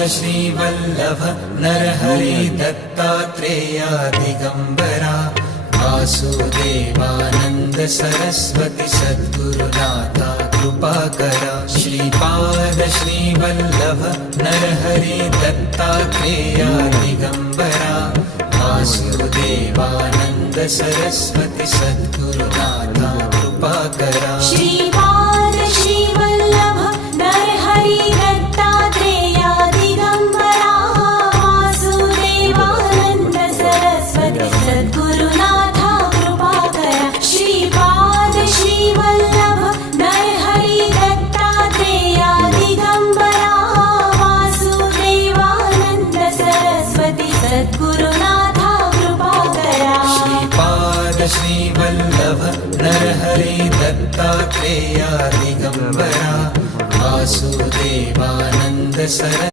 Shrivallabh Narhari Dattatreya Digambara Vasudevanand Saraswati सद्गुरुनाथा कृपाकरा Shripad Shrivallabh Narhari Dattatreya Digambara Vasudevanand Saraswati सद्गुरुनाथा कृपाकरा Shripad Shrivallabh Narhari Dattatreya Digambara Vasudevanand Saraswati सद्गुरुनाथा कृपाकरा Shripad Shrivallabh Narhari Dattatreya Digambara Vasudevanand Saraswati सद्गुरुनाथा कृपाकरा Shripad Shrivallabh Narhari Dattatreya Digambara Vasudevanand Saraswati